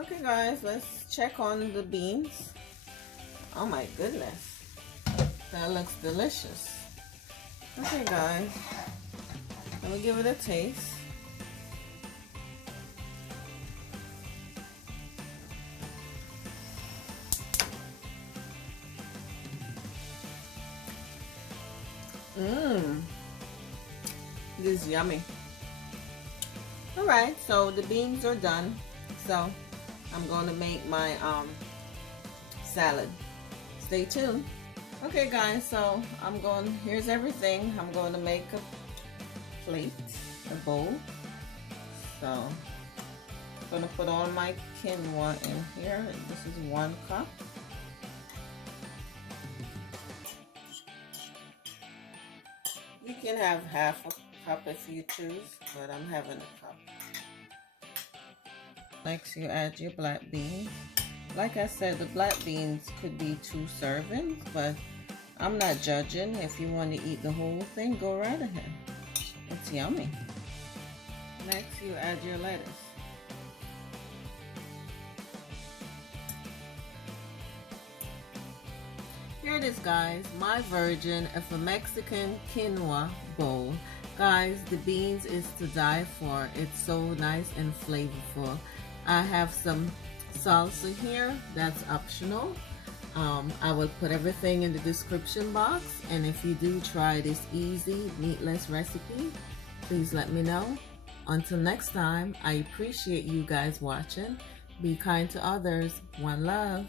Okay guys, let's check on the beans. Oh my goodness, that looks delicious. Okay guys, let me give it a taste. Mmm, this is yummy. Alright, so the beans are done. So I'm going to make my salad. Stay tuned. Okay guys, so here's everything. I'm going to make a plate, a bowl. So I'm going to put all my quinoa in here. This is 1 cup. You can have half a cup if you choose, but I'm having a cup. Next, you add your black beans. Like I said, the black beans could be 2 servings, but I'm not judging. If you want to eat the whole thing, go right ahead. It's yummy. Next, you add your lettuce. Here it is guys, my version of a Mexican quinoa bowl. Guys, the beans is to die for. It's so nice and flavorful. I have some salsa here, that's optional. I will put everything in the description box, and if you do try this easy meatless recipe, please let me know. Until next time, I appreciate you guys watching. Be kind to others. One love.